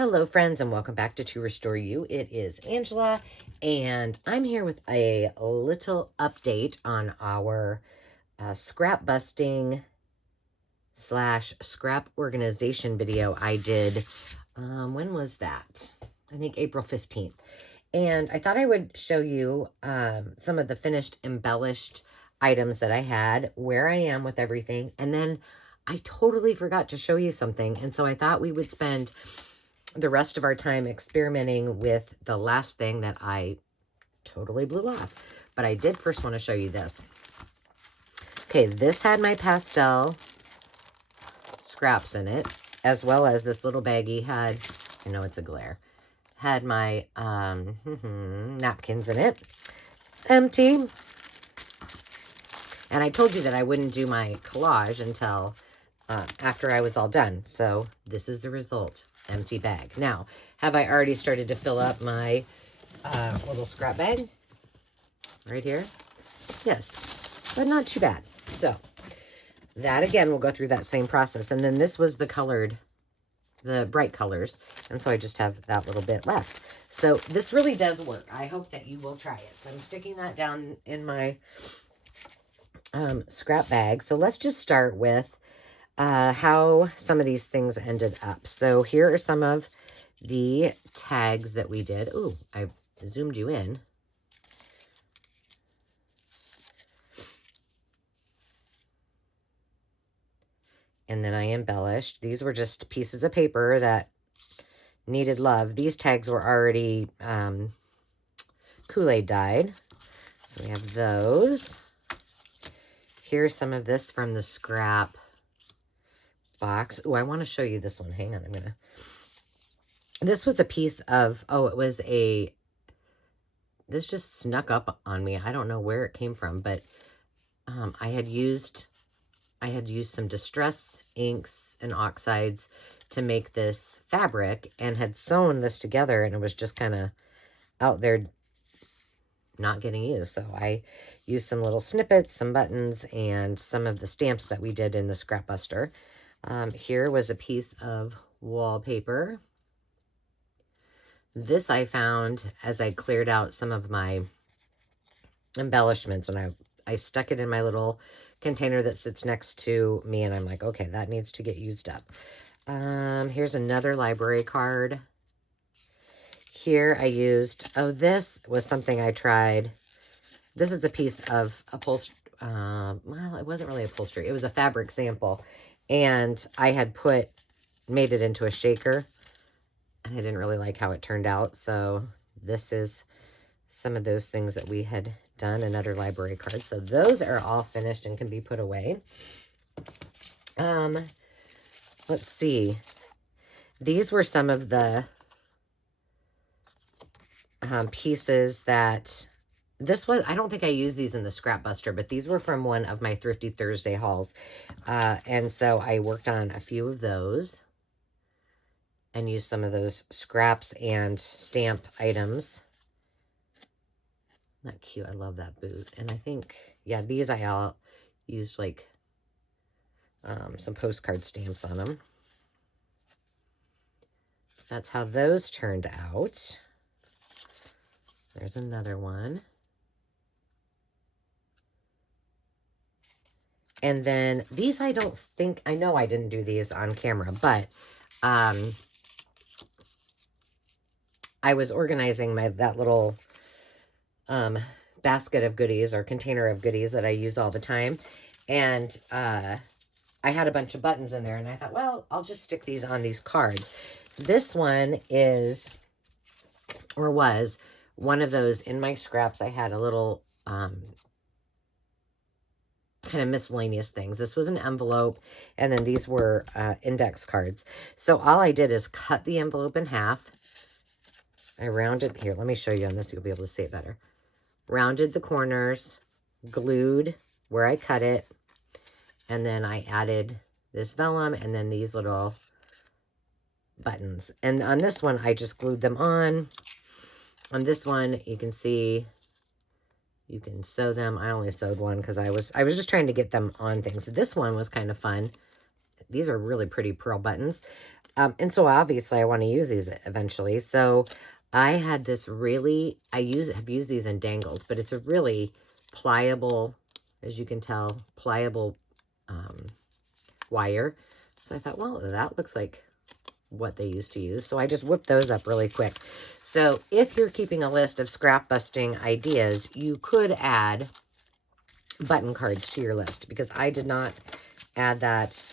Hello friends and welcome back to Restore You. It is Angela and I'm here with a little update on our scrap busting / scrap organization video I did. When was that? I think April 15th. And I thought I would show you some of the finished embellished items that I had, where I am with everything. And then I totally forgot to show you something. And so I thought we would spend the rest of our time experimenting with the last thing that I totally blew off. But I did first want to show you this. Okay, this had my pastel scraps in it, as well as this little baggie had, I know it's a glare, had my napkins in it. Empty. And I told you that I wouldn't do my collage until after I was all done. So this is the result. Empty bag. Now, have I already started to fill up my little scrap bag right here? Yes, but not too bad. So that again, we'll go through that same process. And then this was the colored, the bright colors. And so I just have that little bit left. So this really does work. I hope that you will try it. So I'm sticking that down in my scrap bag. So let's just start with how some of these things ended up. So here are some of the tags that we did. Ooh, I zoomed you in. And then I embellished. These were just pieces of paper that needed love. These tags were already Kool-Aid dyed. So we have those. Here's some of this from the scrap box. Oh, I want to show you this one. Hang on, this was a piece of, this just snuck up on me. I don't know where it came from, but I had used some distress inks and oxides to make this fabric and had sewn this together, and it was just kind of out there not getting used. So I used some little snippets, some buttons, and some of the stamps that we did in the scrap buster. Here was a piece of wallpaper. This I found as I cleared out some of my embellishments, and I stuck it in my little container that sits next to me, and I'm like, okay, that needs to get used up. Here's another library card. Here I used, this was something I tried. This is a piece of upholstery. Well, it wasn't really upholstery. It was a fabric sample. And I had made it into a shaker, and I didn't really like how it turned out. So this is some of those things that we had done, another library card. So those are all finished and can be put away. Let's see. These were some of the pieces that I don't think I used these in the scrap buster, but these were from one of my Thrifty Thursday hauls. And so I worked on a few of those and used some of those scraps and stamp items. Not cute. I love that boot. And I think, yeah, these I all used like some postcard stamps on them. That's how those turned out. There's another one. And then these I know I didn't do these on camera, but I was organizing that little basket of goodies or container of goodies that I use all the time. And I had a bunch of buttons in there, and I thought, well, I'll just stick these on these cards. This one is, or was, one of those in my scraps. I had a little kind of miscellaneous things. This was an envelope, and then these were index cards. So all I did is cut the envelope in half. I rounded, here, let me show you on this, you'll be able to see it better. Rounded the corners, glued where I cut it, and then I added this vellum and then these little buttons. And on this one, I just glued them on. On this one, you can see, you can sew them. I only sewed one because I was just trying to get them on things. This one was kind of fun. These are really pretty pearl buttons. And so obviously I want to use these eventually. So I had this really, have used these in dangles, but it's a really pliable, as you can tell, pliable wire. So I thought, well, that looks like what they used to use. So I just whipped those up really quick. So if you're keeping a list of scrap busting ideas, you could add button cards to your list, because I did not add that.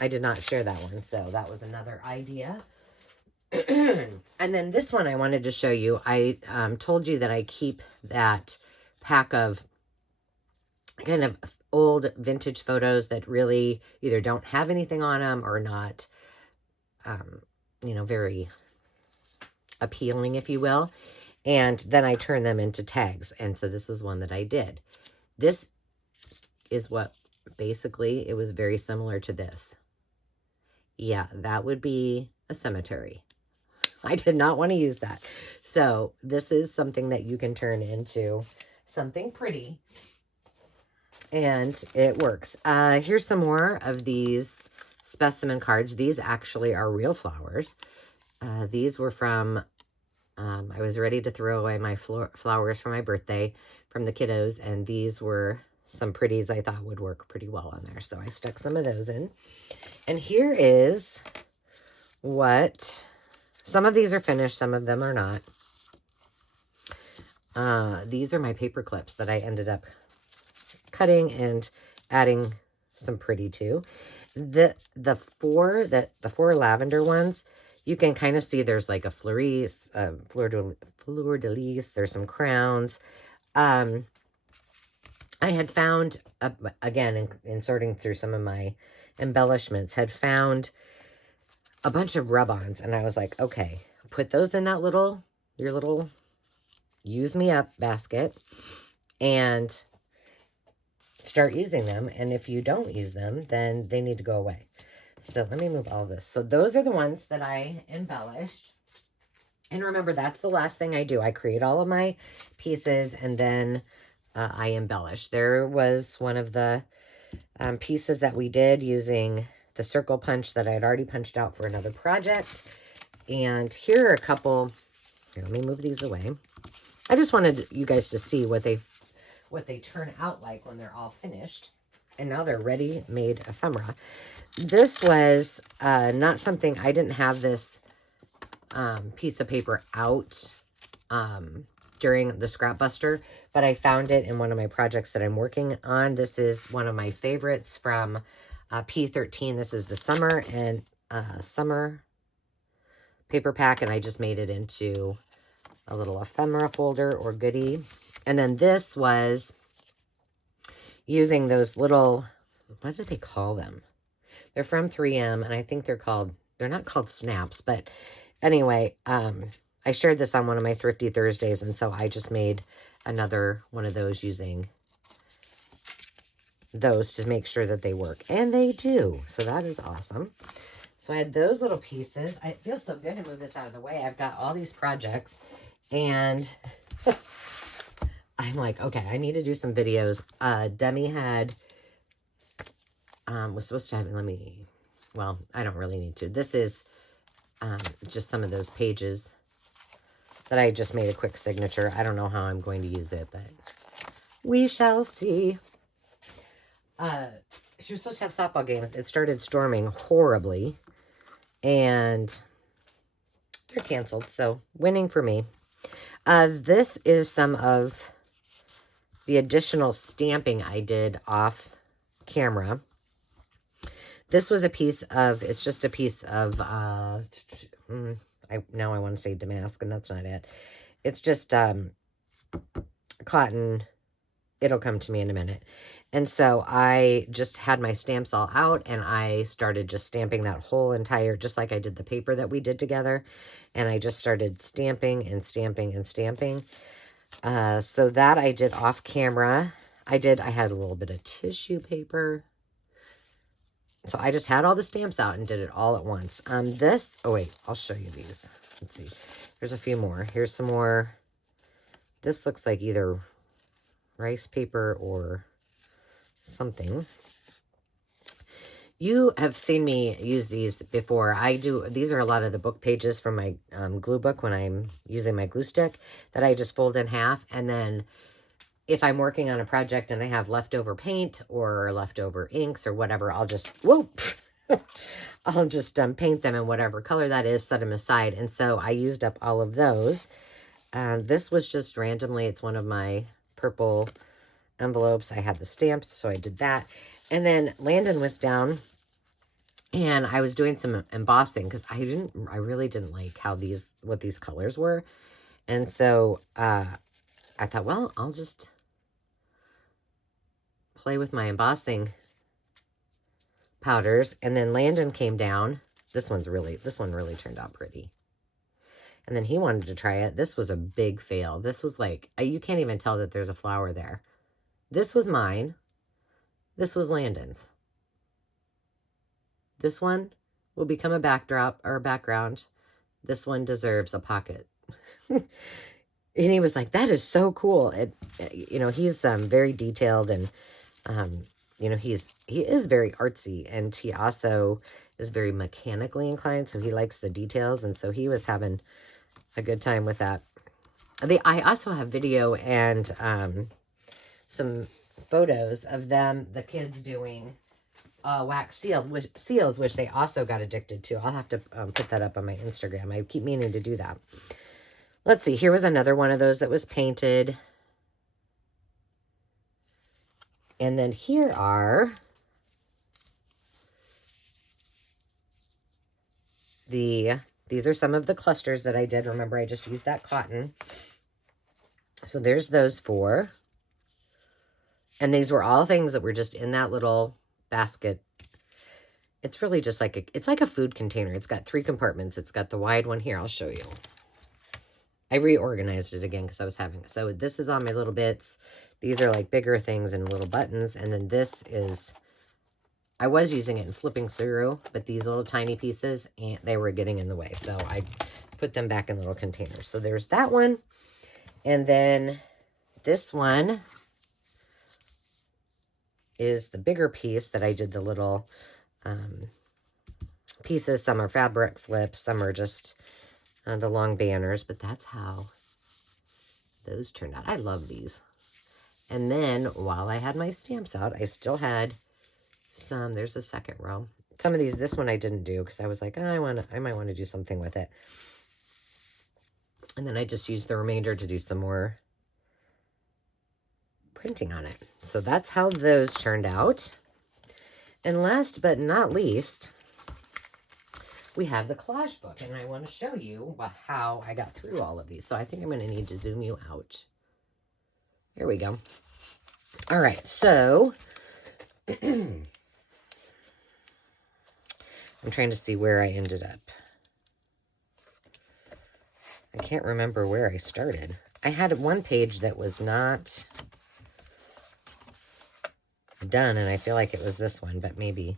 I did not share that one. So that was another idea. And then this one I wanted to show you. I told you that I keep that pack of kind of old vintage photos that really either don't have anything on them or not, you know, very appealing, if you will. And then I turn them into tags. And so this is one that I did. This is what basically, it was very similar to this. Yeah, that would be a cemetery. I did not want to use that. So this is something that you can turn into something pretty. And it works. Here's some more of these specimen cards. These actually are real flowers. These were from, I was ready to throw away my flowers for my birthday from the kiddos. And these were some pretties I thought would work pretty well on there. So I stuck some of those in. And here is what, some of these are finished, some of them are not. These are my paper clips that I ended up cutting and adding some pretty to. The four lavender ones, you can kind of see there's like a fleur de lis, there's some crowns. I had found, again, in sorting through some of my embellishments, had found a bunch of rub-ons, and I was like, okay, put those in that your little use me up basket and start using them. And if you don't use them, then they need to go away. So let me move all this. So those are the ones that I embellished. And remember, that's the last thing I do. I create all of my pieces and then I embellish. There was one of the pieces that we did using the circle punch that I had already punched out for another project. And here are a couple. Here, let me move these away. I just wanted you guys to see what they turn out like when they're all finished. And now they're ready-made ephemera. This was not something, I didn't have this piece of paper out during the Scrap Buster, but I found it in one of my projects that I'm working on. This is one of my favorites from P13. This is the summer paper pack, and I just made it into a little ephemera folder or goodie. And then this was using those little, what do they call them? They're from 3M, and I think they're not called snaps, but anyway, I shared this on one of my Thrifty Thursdays, and so I just made another one of those using those to make sure that they work. And they do. So that is awesome. So I had those little pieces. It feels so good to move this out of the way. I've got all these projects, and I'm like, okay, I need to do some videos. Demi had, was supposed to have, well, I don't really need to. This is just some of those pages that I just made a quick signature. I don't know how I'm going to use it, but we shall see. She was supposed to have softball games. It started storming horribly, and they're canceled, so winning for me. This is some of the additional stamping I did off camera. This was a piece of, it's just a piece of, now I want to say damask, and that's not it. It's just cotton. It'll come to me in a minute. And so I just had my stamps all out, and I started just stamping that whole entire, just like I did the paper that we did together. And I just started stamping and stamping and stamping. So that I did off camera. I had a little bit of tissue paper. So I just had all the stamps out and did it all at once. Oh wait, I'll show you these. Let's see. There's a few more. Here's some more. This looks like either rice paper or something. You have seen me use these before. These are a lot of the book pages from my glue book when I'm using my glue stick that I just fold in half. And then if I'm working on a project and I have leftover paint or leftover inks or whatever, I'll just, whoop, I'll just paint them in whatever color that is, set them aside. And so I used up all of those. This was just randomly, it's one of my purple envelopes. I had the stamp, so I did that. And then Landon was down and I was doing some embossing because I really didn't like what these colors were. And so I thought, well, I'll just play with my embossing powders. And then Landon came down. This one really turned out pretty. And then he wanted to try it. This was a big fail. This was like, you can't even tell that there's a flower there. This was mine. This was Landon's. This one will become a backdrop or a background. This one deserves a pocket. And he was like, that is so cool. He's very detailed and, he is very artsy, and he also is very mechanically inclined. So he likes the details. And so he was having a good time with that. I also have video and some photos of the kids doing wax seals, which they also got addicted to. I'll have to put that up on my Instagram. I keep meaning to do that. Let's see. Here was another one of those that was painted. And then here are these are some of the clusters that I did. Remember, I just used that cotton. So there's those 4. And these were all things that were just in that little basket. It's really just like it's like a food container. It's got 3 compartments. It's got the wide one here. I'll show you. I reorganized it again because I was having, so this is on my little bits. These are like bigger things and little buttons. And then this is, I was using it and flipping through, but these little tiny pieces, and they were getting in the way. So I put them back in little containers. So there's that one. And then this one is the bigger piece that I did the little pieces. Some are fabric flips, some are just the long banners, but that's how those turned out. I love these. And then while I had my stamps out, I still had some, there's a second row. Some of these, this one I didn't do because I was like, I might want to do something with it. And then I just used the remainder to do some more printing on it. So that's how those turned out. And last but not least, we have the collage book, and I want to show you how I got through all of these. So I think I'm going to need to zoom you out. There we go. All right, so I'm trying to see where I ended up. I can't remember where I started. I had one page that was not done, and I feel like it was this one, but maybe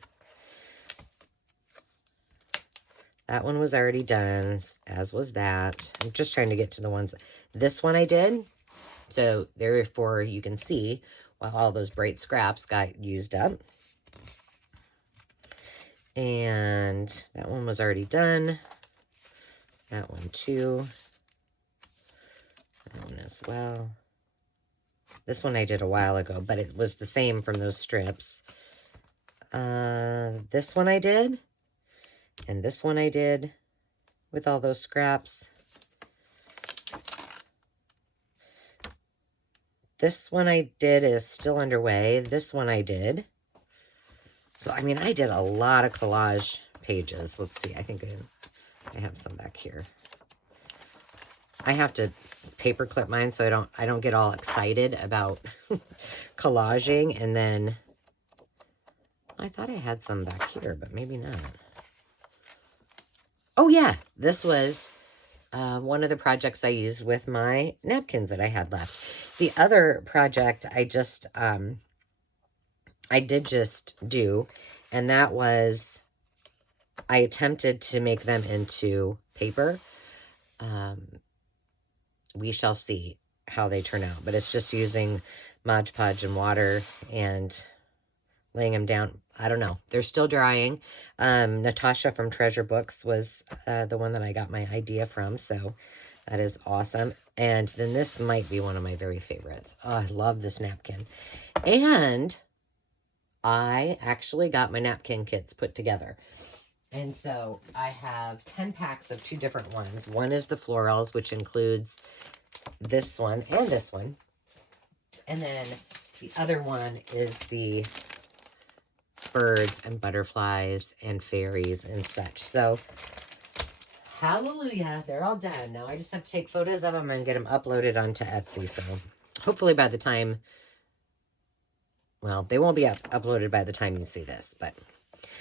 that one was already done, as was that. I'm just trying to get to the ones. This one I did. So therefore you can see while all those bright scraps got used up. And that one was already done. That one too. That one as well. This one I did a while ago, but it was the same from those strips. This one I did. And this one I did with all those scraps. This one I did is still underway. This one I did. So, I mean, I did a lot of collage pages. Let's see. I think I have some back here. I have to paper clip mine so I don't get all excited about collaging. And then I thought I had some back here, but maybe not. Oh yeah, this was one of the projects I used with my napkins that I had left. The other project I did just do, and that was, I attempted to make them into paper. We shall see how they turn out, but it's just using Mod Podge and water and laying them down. I don't know. They're still drying. Natasha from Treasure Books was the one that I got my idea from, so that is awesome. And then this might be one of my very favorites. Oh, I love this napkin. And I actually got my napkin kits put together. And so I have 10 packs of 2 different ones. One is the florals, which includes this one and this one. And then the other one is the birds and butterflies and fairies and such. So, hallelujah, they're all done. Now I just have to take photos of them and get them uploaded onto Etsy. So, hopefully by the time, well, they won't be uploaded by the time you see this, but...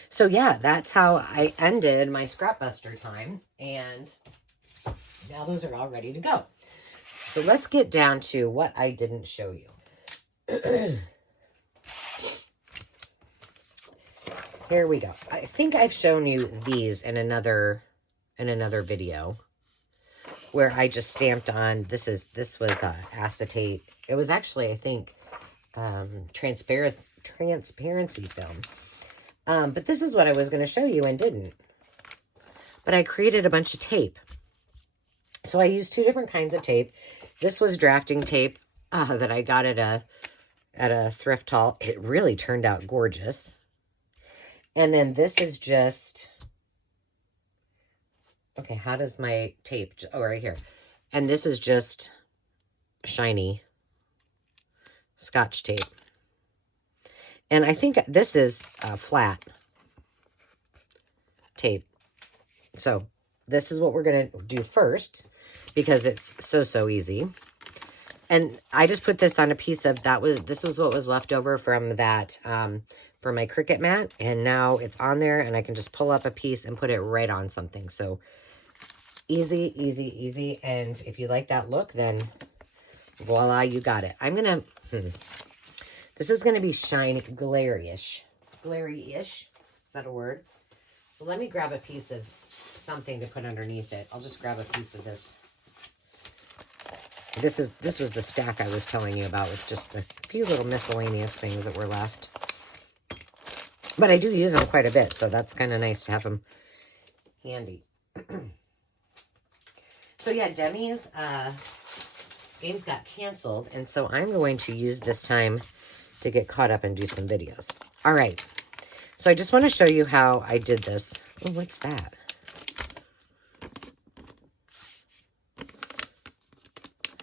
So yeah, that's how I ended my Scrapbuster time, and now those are all ready to go. So let's get down to what I didn't show you. Here we go. I think I've shown you these in another video where I just stamped on, this was acetate. It was actually, I think, transparency film. But this is what I was going to show you and didn't. But I created a bunch of tape. So I used 2 different kinds of tape. This was drafting tape that I got at a thrift haul. It really turned out gorgeous. And then this is just... Okay, how does my tape... Oh, right here. And this is just shiny Scotch tape. And I think this is flat tape. So this is what we're going to do first because it's so easy. And I just put this on a piece of, this was what was left over from that, for my Cricut mat. And now it's on there and I can just pull up a piece and put it right on something. So easy, easy, easy. And if you like that look, then voila, you got it. I'm going to... This is going to be shiny, glary-ish. Glary-ish? Is that a word? So let me grab a piece of something to put underneath it. I'll just grab a piece of this. This was the stack I was telling you about with just a few little miscellaneous things that were left. But I do use them quite a bit, so that's kind of nice to have them handy. So yeah, Demi's games got canceled, and so I'm going to use this time to get caught up and do some videos. All right. So I just want to show you how I did this. Oh, what's that?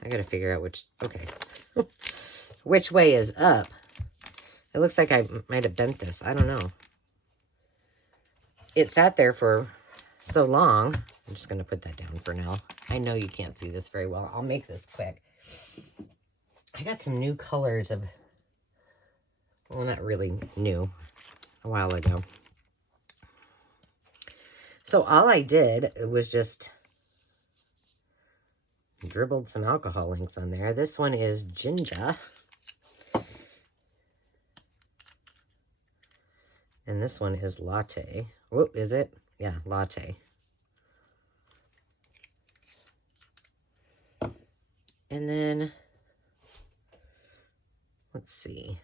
I got to figure out which, okay. Which way is up? It looks like I might have bent this. I don't know. It sat there for so long. I'm just going to put that down for now. I know you can't see this very well. I'll make this quick. I got some new colors of... Well, not really new, a while ago. So all I did was just dribbled some alcohol inks on there. This one is Ginger. And this one is Latte. Whoop, is it? Yeah, Latte. And then, let's see.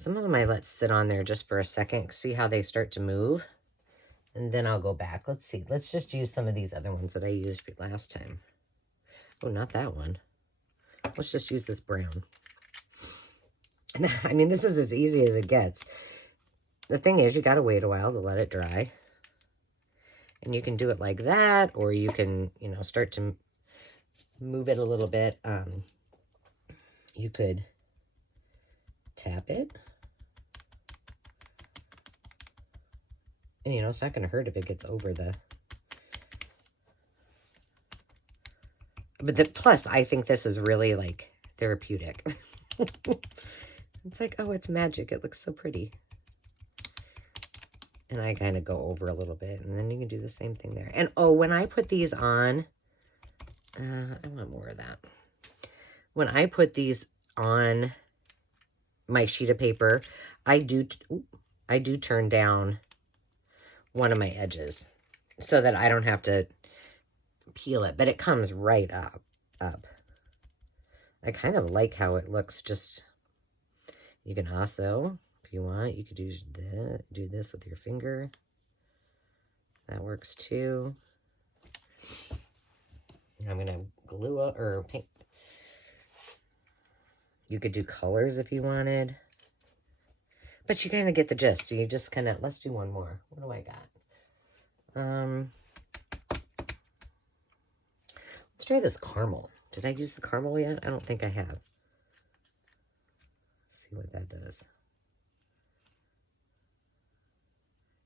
Some of them I let sit on there just for a second. See how they start to move? And then I'll go back. Let's see. Let's just use some of these other ones that I used last time. Oh, not that one. Let's just use this brown. And I mean, this is as easy as it gets. The thing is, you got to wait a while to let it dry. And you can do it like that, or you can, you know, start to move it a little bit. You could tap it. And, you know, it's not going to hurt if it gets over the... But plus, I think this is really, like, therapeutic. It's like, oh, it's magic. It looks so pretty. And I kind of go over a little bit. And then you can do the same thing there. And, oh, when I put these on... I want more of that. When I put these on my sheet of paper, I do turn down one of my edges so that I don't have to peel it, but it comes right up. I kind of like how it looks. Just, you can also, If you want, you could do this with your finger. That works too. I'm going to glue up or paint. You could do colors if you wanted. But you kind of get the gist. You just kind of, let's do one more. What do I got? Let's try this caramel. Did I use the caramel yet? I don't think I have. Let's see what that does.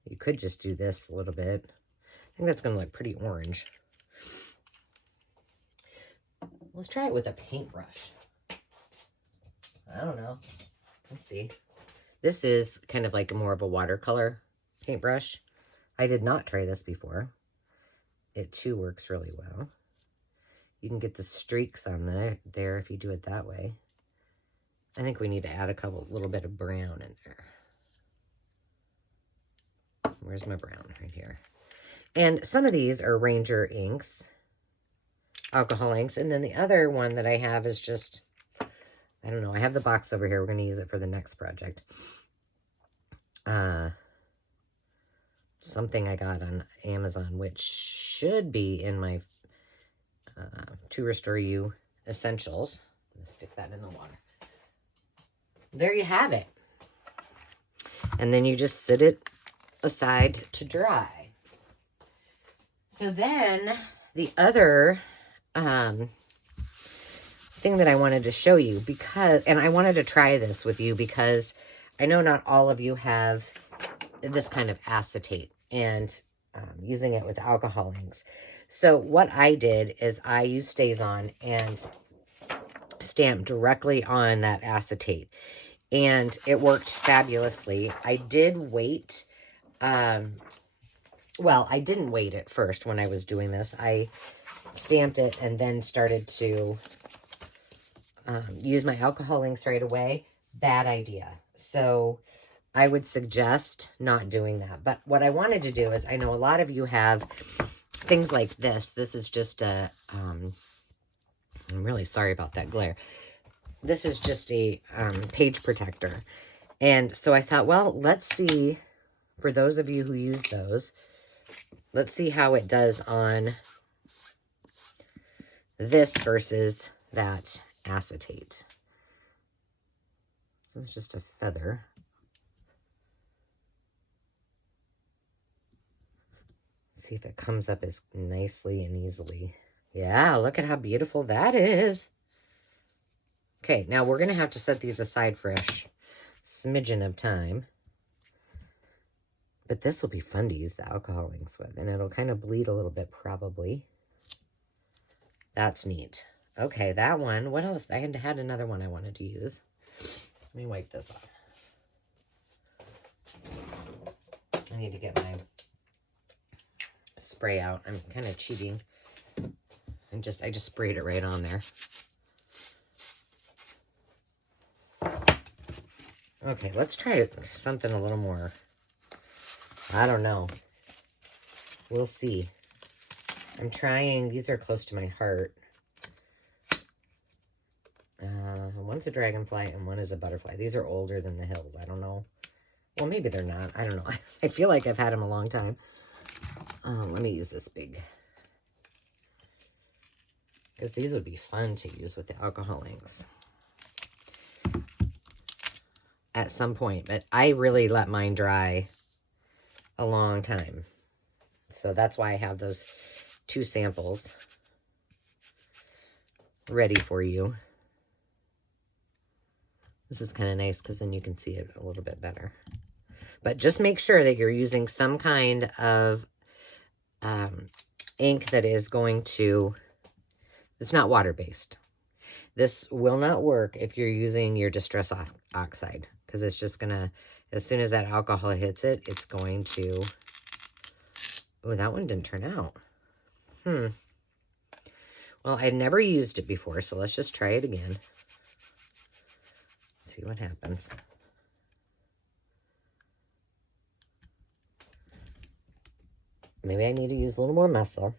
You could just do this a little bit. I think that's going to look pretty orange. Let's try it with a paintbrush. I don't know. Let's see. This is kind of like more of a watercolor paintbrush. I did not try this before. It too works really well. You can get the streaks on there if you do it that way. I think we need to add a little bit of brown in there. Where's my brown? Right here. And some of these are Ranger inks, alcohol inks. And then the other one that I have is just, I don't know. I have the box over here. We're going to use it for the next project. Something I got on Amazon, which should be in my To Restore You Essentials. I'm going to stick that in the water. There you have it. And then you just sit it aside to dry. So then the other thing that I wanted to show you, and I wanted to try this with you because I know not all of you have this kind of acetate and using it with alcohol inks. So what I did is I used Stazon and stamped directly on that acetate. And it worked fabulously. I did wait. Well, I didn't wait at first when I was doing this. I stamped it and then started to use my alcohol inks right away. Bad idea. So I would suggest not doing that. But what I wanted to do is, I know a lot of you have things like this. This is just a, I'm really sorry about that glare. This is just a page protector. And so I thought, well, let's see, for those of you who use those, let's see how it does on this versus that acetate. This is just a feather. See if it comes up as nicely and easily. Yeah, look at how beautiful that is. Okay, now we're going to have to set these aside for a smidgen of time. But this will be fun to use the alcohol inks with. And it'll kind of bleed a little bit, probably. That's neat. Okay, that one. What else? I had another one I wanted to use. Let me wipe this off. I need to get my spray out. I'm kind of cheating. I just sprayed it right on there. Okay, let's try something a little more. I don't know. We'll see. I'm trying. These are close to my heart. One's a dragonfly and one is a butterfly. These are older than the hills. I don't know. Well, maybe they're not. I don't know. I feel like I've had them a long time. Let me use this big. Because these would be fun to use with the alcohol inks at some point, but I really let mine dry a long time. So that's why I have those 2 samples ready for you. This is kind of nice because then you can see it a little bit better. But just make sure that you're using some kind of ink that is going to, it's not water-based. This will not work if you're using your Distress Oxide, because it's just going to, as soon as that alcohol hits it, it's going to, oh, that one didn't turn out. Well, I'd never used it before, so let's just try it again. See what happens. Maybe I need to use a little more muscle.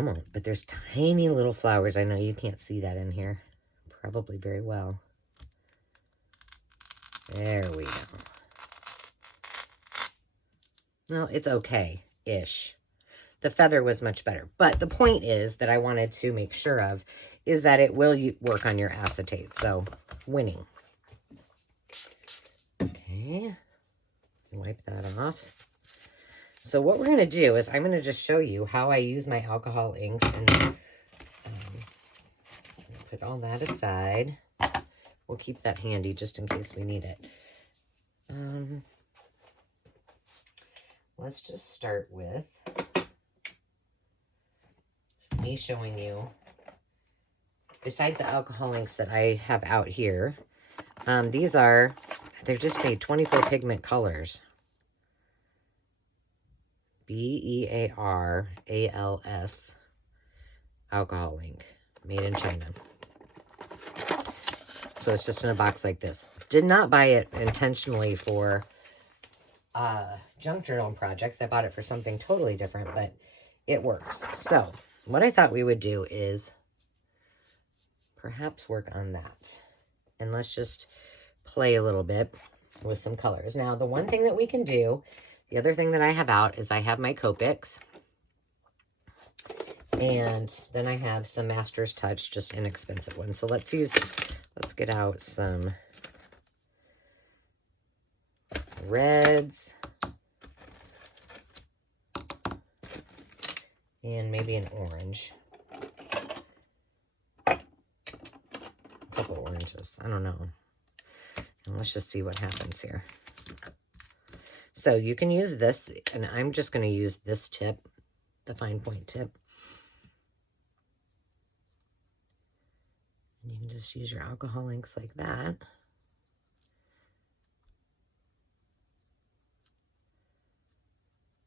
almost, but there's tiny little flowers. I know you can't see that in here probably very well. There we go. Well, it's okay-ish. The feather was much better. But the point is that I wanted to make sure of is that it will work on your acetate. So, winning. Okay. Wipe that off. So what we're going to do is I'm going to just show you how I use my alcohol inks. And put all that aside. We'll keep that handy just in case we need it. Let's just start with me showing you, besides the alcohol inks that I have out here, these are, they're just say 24 pigment colors. Bearals alcohol ink, made in China. So it's just in a box like this. Did not buy it intentionally for junk journal projects. I bought it for something totally different, but it works. So what I thought we would do is perhaps work on that. And let's just play a little bit with some colors. Now, the one thing that we can do, the other thing that I have out is I have my Copics. And then I have some Master's Touch, just inexpensive ones. So let's get out some reds. And maybe an orange. A couple oranges. I don't know. And let's just see what happens here. So you can use this, and I'm just going to use this tip, the fine point tip. And you can just use your alcohol inks like that.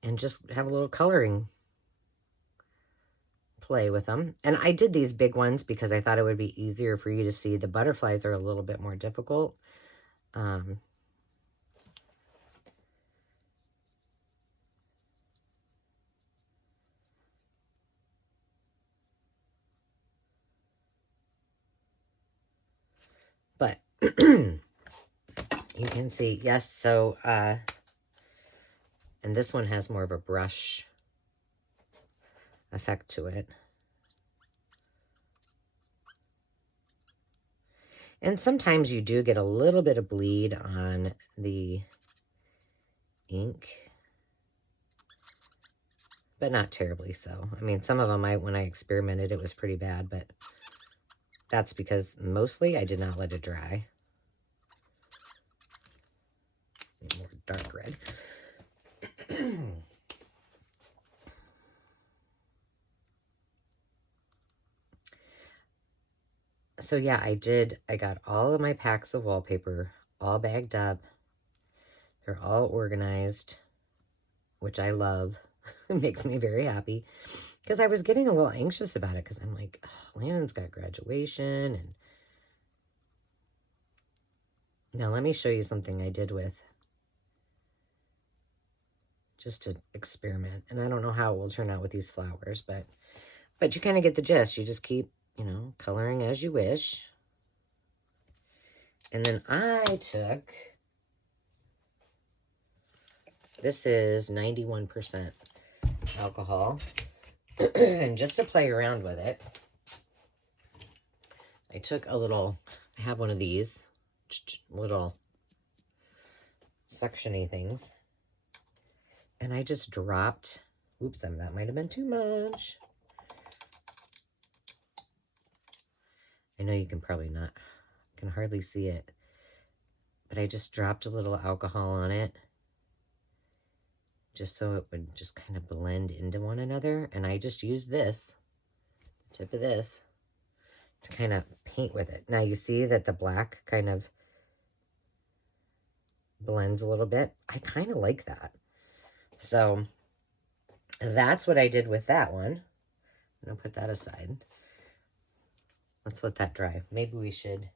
And just have a little coloring play with them. And I did these big ones because I thought it would be easier for you to see. The butterflies are a little bit more difficult. But you can see, yes, so, and this one has more of a brush effect to it. And sometimes you do get a little bit of bleed on the ink, but not terribly so. I mean, some of them, when I experimented, it was pretty bad, but that's because mostly I did not let it dry. More dark red. So yeah, I got all of my packs of wallpaper all bagged up. They're all organized, which I love. It makes me very happy because I was getting a little anxious about it because I'm like, Landon's got graduation. And now let me show you something I did with, just to experiment. And I don't know how it will turn out with these flowers, but you kind of get the gist. You just keep, you know, coloring as you wish. And then I took, this is 91% alcohol. And just to play around with it, I took a little, I have one of these little suction-y things. And I just dropped, oops, that might have been too much. I know you can probably not, can hardly see it. But I just dropped a little alcohol on it, just so it would just kind of blend into one another. And I just used this, tip of this, to kind of paint with it. Now you see that the black kind of blends a little bit. I kind of like that. So that's what I did with that one. I'll put that aside. Let's let that dry. Maybe we should,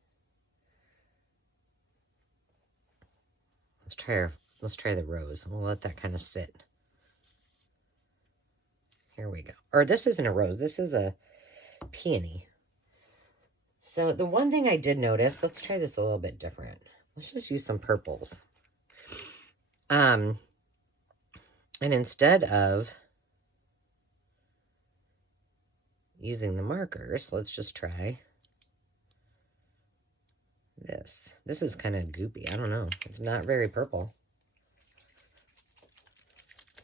let's try the rose. We'll let that kind of sit. Here we go. Or this isn't a rose. This is a peony. So the one thing I did notice, let's try this a little bit different. Let's just use some purples. And instead of using the markers, let's just try this. This is kind of goopy. I don't know. It's not very purple.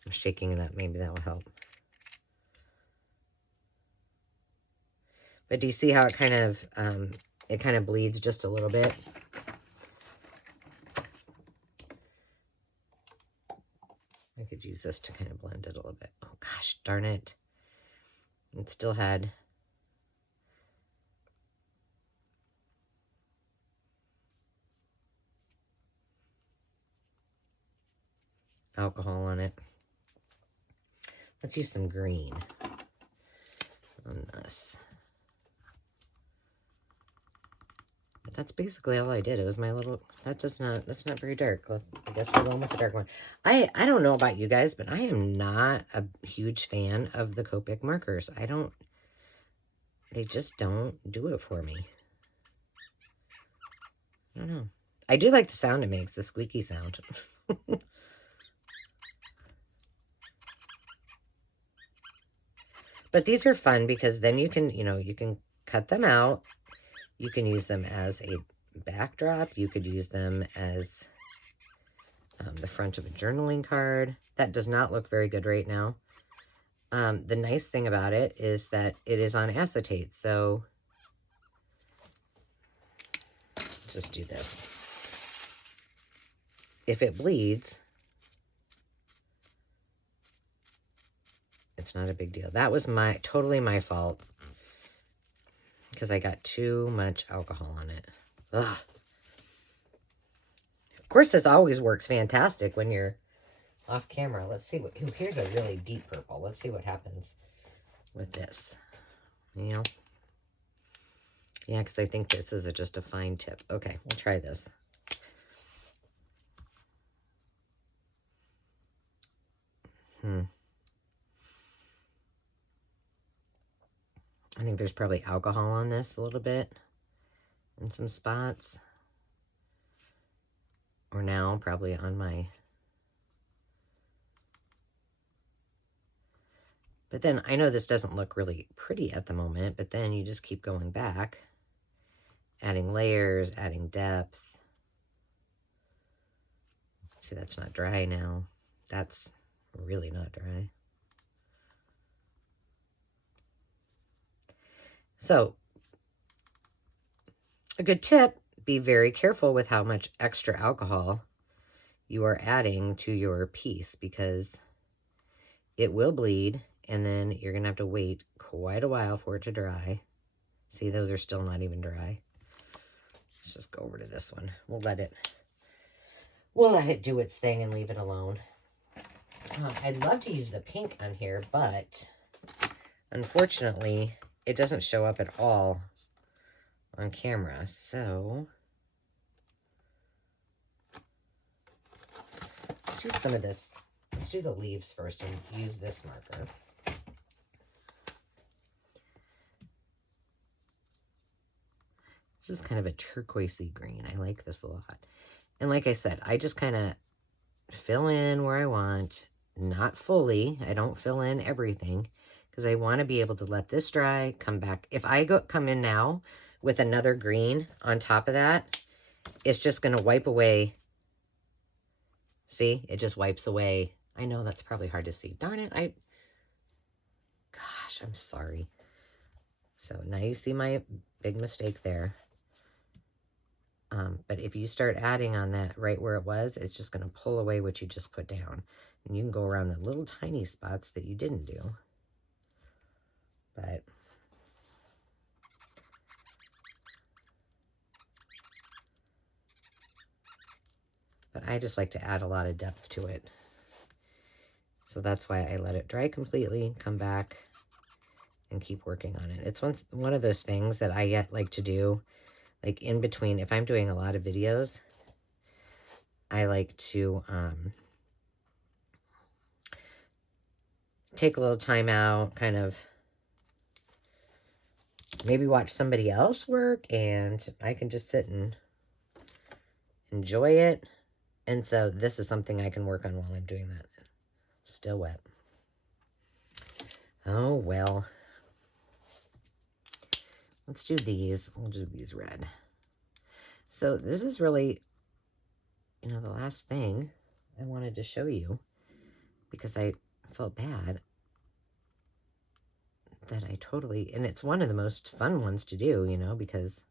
I'm shaking it up. Maybe that will help. But do you see how it kind of bleeds just a little bit? I could use this to kind of blend it a little bit. Oh gosh, darn it. It still had alcohol on it. Let's use some green on this. But that's basically all I did. It was my little, that's not very dark. I guess we're going with the dark one. I don't know about you guys, but I am not a huge fan of the Copic markers. They just don't do it for me. I don't know. I do like the sound it makes, the squeaky sound. But these are fun because then you can, you can cut them out. You can use them as a backdrop. You could use them as the front of a journaling card. That does not look very good right now. The nice thing about it is that it is on acetate. So let's just do this. If it bleeds, it's not a big deal. That was totally my fault because I got too much alcohol on it. Ugh. Of course, this always works fantastic when you're off camera. Let's see here's a really deep purple. Let's see what happens with this. Yeah, because I think this is just a fine tip. Okay, we'll try this. I think there's probably alcohol on this a little bit in some spots. Or now probably on my... But then I know this doesn't look really pretty at the moment, but then you just keep going back, adding layers, adding depth. See, that's not dry now. That's really not dry. So, a good tip, be very careful with how much extra alcohol you are adding to your piece because it will bleed and then you're going to have to wait quite a while for it to dry. See, those are still not even dry. Let's just go over to this one. We'll let it do its thing and leave it alone. I'd love to use the pink on here, but unfortunately, it doesn't show up at all on camera. So let's do some of this. Let's do the leaves first and use this marker. This is kind of a turquoisey green. I like this a lot. And like I said, I just kind of fill in where I want, not fully. I don't fill in everything because I want to be able to let this dry, come back. If I come in now with another green on top of that, it's just going to wipe away. See, it just wipes away. I know that's probably hard to see. Darn it. Gosh, I'm sorry. So now you see my big mistake there. But if you start adding on that right where it was, it's just going to pull away what you just put down. And you can go around the little tiny spots that you didn't do. But I just like to add a lot of depth to it. So that's why I let it dry completely, come back, and keep working on it. It's one of those things that I like to do, like in between. If I'm doing a lot of videos, I like to take a little time out, kind of maybe watch somebody else work, and I can just sit and enjoy it. And so this is something I can work on while I'm doing that. Still wet. Oh, well. Let's do these. We'll do these red. So this is really, you know, the last thing I wanted to show you, because I felt bad that I totally, and it's one of the most fun ones to do, you know, because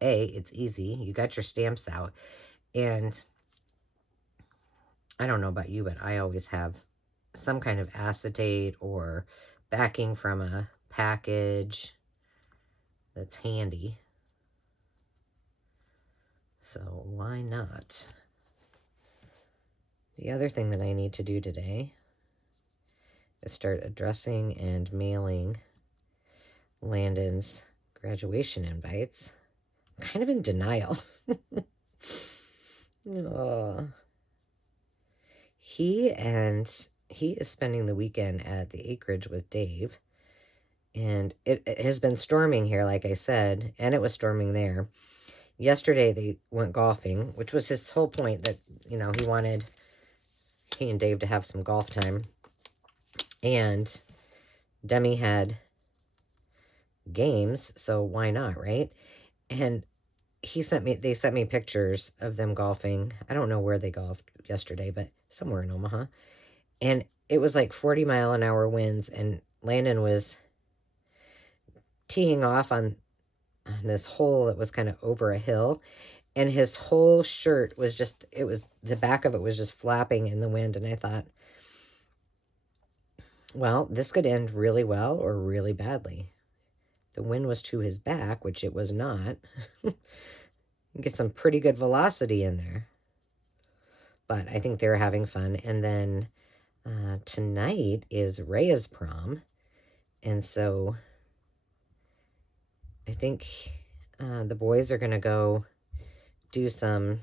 A, it's easy. You got your stamps out. And I don't know about you, but I always have some kind of acetate or backing from a package that's handy. So why not? The other thing that I need to do today is start addressing and mailing Landon's graduation invites. I'm kind of in denial. Oh. He is spending the weekend at the acreage with Dave. And it has been storming here, like I said, and it was storming there. Yesterday they went golfing, which was his whole point, that, you know, he wanted he and Dave to have some golf time. And Demi had games, so why not, right? And they sent me pictures of them golfing. I don't know where they golfed yesterday, but somewhere in Omaha. And it was like 40-mile-an-hour winds, and Landon was teeing off on this hole that was kind of over a hill, and his whole shirt was just, the back of it was just flapping in the wind. And I thought, well, this could end really well or really badly. The wind was to his back, which it was not. Get some pretty good velocity in there. But I think they were having fun. And then tonight is Rhea's prom. And so I think the boys are going to go do some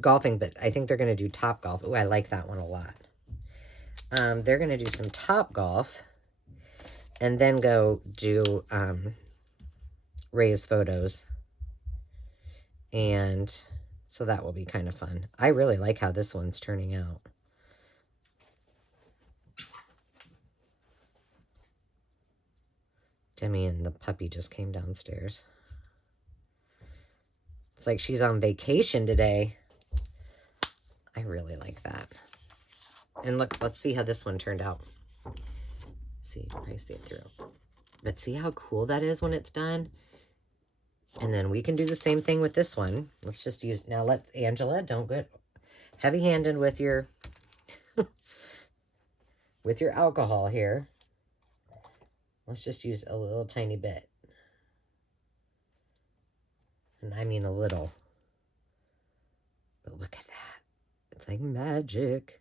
golfing, but I think they're going to do top golf. Oh, I like that one a lot. They're going to do some top golf and then go do Rhea's photos. And so that will be kind of fun. I really like how this one's turning out. Demi and the puppy just came downstairs. It's like she's on vacation today. I really like that. And look, let's see how this one turned out. Let's see if I see it through. But see how cool that is when it's done? And then we can do the same thing with this one. Let's just use, now let Angela, don't get heavy-handed with your with your alcohol here. Let's just use a little tiny bit. And I mean a little. But look at that. It's like magic.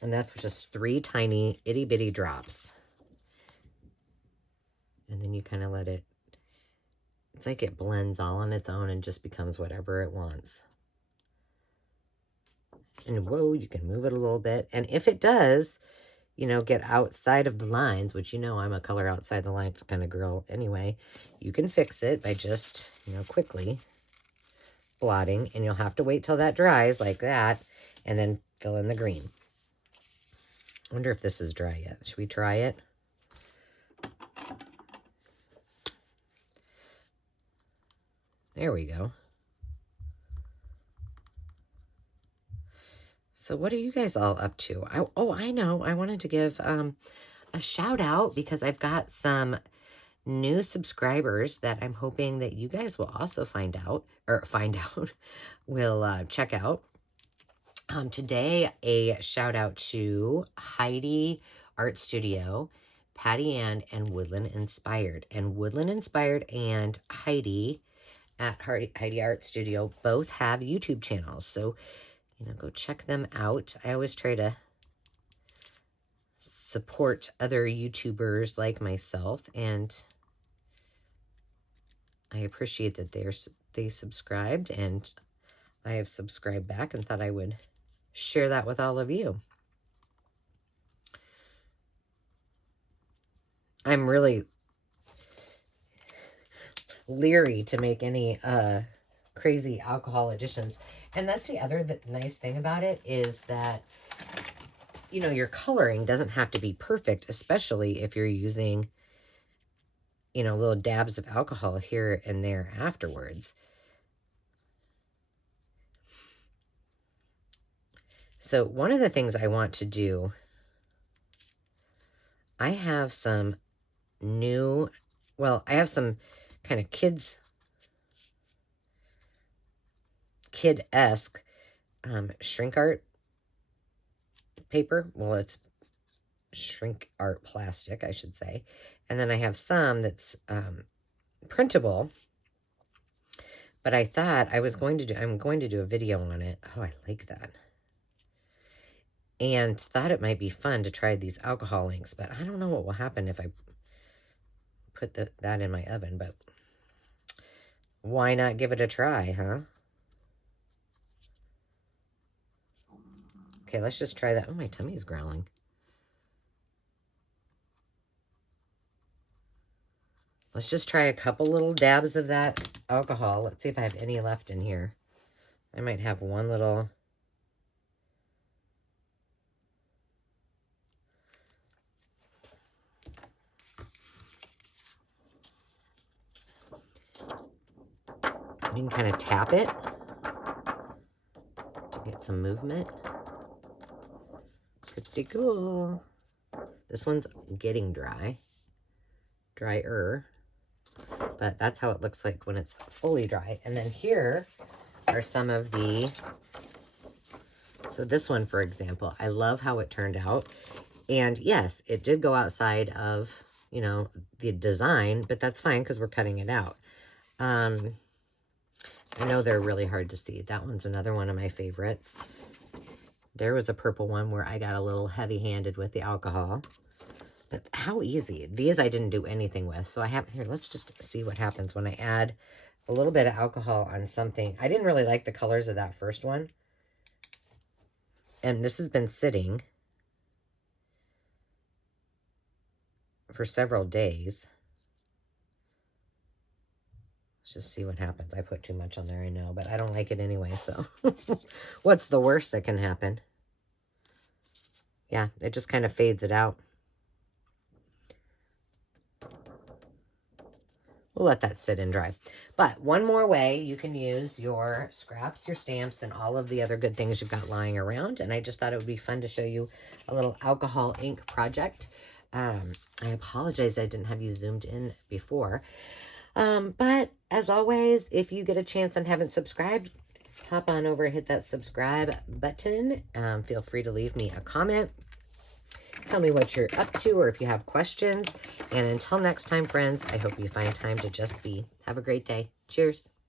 And that's just 3 tiny itty-bitty drops. And then you kind of let it, it's like it blends all on its own and just becomes whatever it wants. And whoa, you can move it a little bit. And if it does, you know, get outside of the lines, which, you know, I'm a color outside the lines kind of girl anyway, you can fix it by just, you know, quickly blotting. And you'll have to wait till that dries like that and then fill in the green. I wonder if this is dry yet. Should we try it? There we go. So what are you guys all up to? I know. I wanted to give a shout out because I've got some new subscribers that I'm hoping that you guys will also will check out. Today, a shout out to Heidi Art Studio, Patty Ann, and Woodland Inspired. And Woodland Inspired and Heidi at Heidi Art Studio both have YouTube channels. So, you know, go check them out. I always try to support other YouTubers like myself, and I appreciate that they subscribed, and I have subscribed back and thought I would share that with all of you. I'm really leery to make any crazy alcohol additions. And that's the other nice thing about it is that, you know, your coloring doesn't have to be perfect, especially if you're using, you know, little dabs of alcohol here and there afterwards. So one of the things I want to do, I have some new, well, I have some kind of kid-esque shrink art paper. Well, it's shrink art plastic, I should say. And then I have some that's printable. But I thought I'm going to do a video on it. Oh, I like that. And thought it might be fun to try these alcohol inks, but I don't know what will happen if I put that in my oven, but why not give it a try, huh? Okay, let's just try that. Oh, my tummy's growling. Let's just try a couple little dabs of that alcohol. Let's see if I have any left in here. I might have one little... You can kind of tap it to get some movement. Pretty cool. This one's getting drier, but that's how it looks like when it's fully dry. And then here are some of the, so this one, for example, I love how it turned out. And yes, it did go outside of, you know, the design, but that's fine because we're cutting it out. I know they're really hard to see. That one's another one of my favorites. There was a purple one where I got a little heavy-handed with the alcohol. But how easy. These I didn't do anything with. So I have, here, let's just see what happens when I add a little bit of alcohol on something. I didn't really like the colors of that first one. And this has been sitting for several days. Let's just see what happens. I put too much on there, I know, but I don't like it anyway, so what's the worst that can happen? Yeah, it just kind of fades it out. We'll let that sit and dry. But one more way you can use your scraps, your stamps, and all of the other good things you've got lying around. And I just thought it would be fun to show you a little alcohol ink project. I apologize I didn't have you zoomed in before. But as always, if you get a chance and haven't subscribed, hop on over and hit that subscribe button. Feel free to leave me a comment. Tell me what you're up to or if you have questions. And until next time, friends, I hope you find time to just be. Have a great day. Cheers.